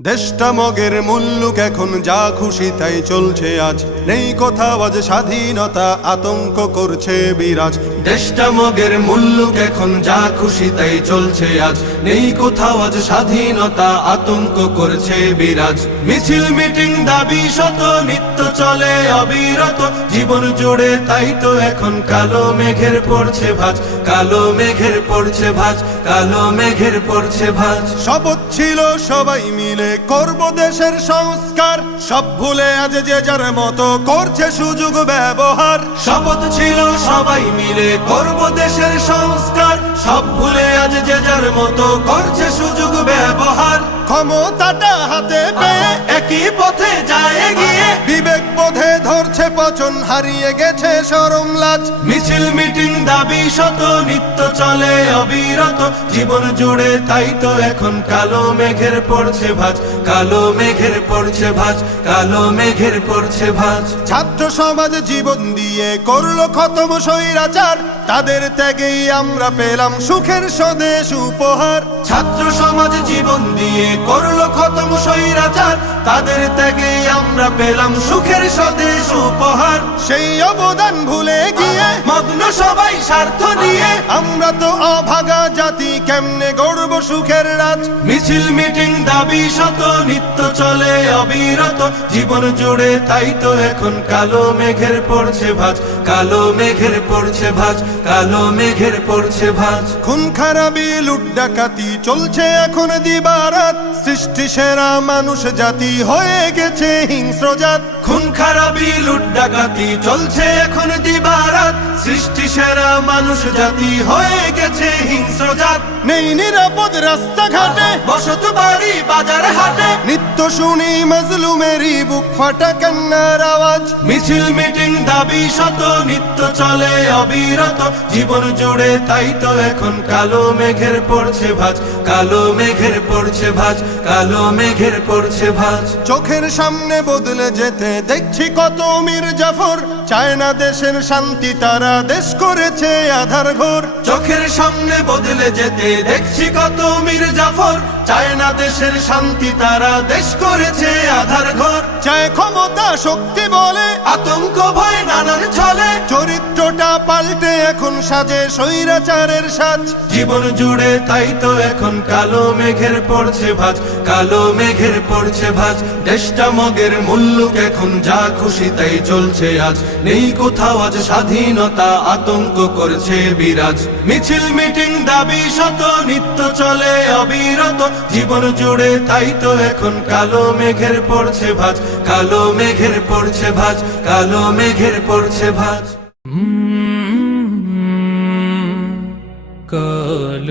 দেশটা মগের মুল্লুক এখন যা খুশি তাই চলছে আজ, নেই কোথাও আজ স্বাধীনতা, আতঙ্ক করছে বিরাজ। দেশটা মগের মুল্লুক এখন যা খুশি তাই চলছে আজ, নেই কোথাও আজ স্বাধীনতা, আতঙ্ক করছে বিরাজ। মিছিল মিটিং দাবি শত নিত্য চলে অবিরত, জীবন জুড়ে তাই তো এখন কালো মেঘের পড়ছে ভাঁজ, কালো মেঘের পড়ছে ভাঁজ, কালো মেঘের পড়ছে ভাঁজ। শপথ ছিল সবাই মিলে করব দেশের সংস্কার, সব ভুলে আজ যে যার মতো করছে সুযোগ ব্যবহার। শপথ ছিল সবাই মিলে করব দেশের সংস্কার, সব ভুলে আজ যে যার মতো করছে সুযোগ ব্যবহার। ক্ষমতাটা হাতে পেয়ে একই পথে যায় এগিয়ে, বিবেক বোধে ধরছে পচন, হারিয়ে গেছে শরম লাজ। মিছিল মিটিং দাবি শত নিত্য চলে অবিরত, জীবন জুড়ে তাই তো এখন কালো মেঘের পড়ছে ভাঁজ, কালো মেঘের পড়ছে ভাঁজ, কালো মেঘের পড়ছে ভাঁজ। ছাত্র সমাজ জীবন দিয়ে করলো খতম স্বৈরাচার, তাদের ত্যাগেই আমরা পেলাম সুখের স্বদেশ উপহার। ছাত্র সমাজ জীবন দিয়ে করলো খতম স্বৈরাচার, তাদের ত্যাগেই আমরা পেলাম সুখের স্বদেশ উপহার। সেই অবদান ভুলে গিয়ে মগ্ন সবাই স্বার্থ নিয়ে, আমরা তো অভাগা জাতি, কেমনে গড়ব সুখের রাজ। মিছিল মিটিং দাবি শত নিত্য চলে অবিরত, জীবন জুড়ে তাই তো এখন কালো মেঘের পড়ছে ভাঁজ, কালো মেঘের পড়ছে ভাঁজ, কালো মেঘের পড়ছে ভাঁজ। খুন খারাপি লুট ডাকাতি চলছে এখন দিবারাত, সৃষ্টি সেরা মানুষ জাতি হয়ে গেছে হিংস্র জাত। খুন খারাপি লুট ডাকাতি চলছে এখন দিবারাত, সৃষ্টি সেরা মানুষ জাতি হয়ে গেছে হিংস্র জাত। নেই নিরাপদ রাস্তাঘাটে, বসত বাড়ি বাজার হাটে, নিত্য শুনি মজলুমেরই বুক ফাটা কান্নার আওয়াজ। মিছিল মিটিং দাবি শত নিত্য চলে অবিরত, জীবন জুড়ে তাই তো এখন কালো মেঘের পড়ছে ভাঁজ, কালো মেঘের পড়ছে ভাঁজ, কালো মেঘের পড়ছে ভাঁজ। চোখের সামনে বদলে যেতে দেখছি কত মীর জাফর, চায় না দেশের শান্তি, তারা দেশ করেছে আধার ঘর। চোখের সামনে বদলে যেতে দেখছি কত মীর জাফর, চায় না দেশের শান্তি, তারা দেশ করেছে আধার ঘর। চায় ক্ষমতা শক্তি বলে আতঙ্ক ভয় নানান ছলে, চরিত্রটা পাল্টে এখন সাজে স্বৈরাচারের সাজ। জীবন জুড়ে তাই তো এখন কালো মেঘের পড়ছে ভাঁজ, কালো মেঘের পড়ছে ভাঁজ। দেশটা মগের মুল্লুক এখন যা খুশি তাই চলছে আজ, নেই কোথাও আজ স্বাধীনতা, আতঙ্ক করছে বিরাজ। মিছিল মিটিং দাবি শত নিত্য চলে অবিরত, জীবন জুড়ে তাই তো এখন কালো মেঘের পড়ছে ভাঁজ, কালো মেঘের পড়ছে ভাঁজ, কালো মেঘের পড়ছে ভাঁজ। কাল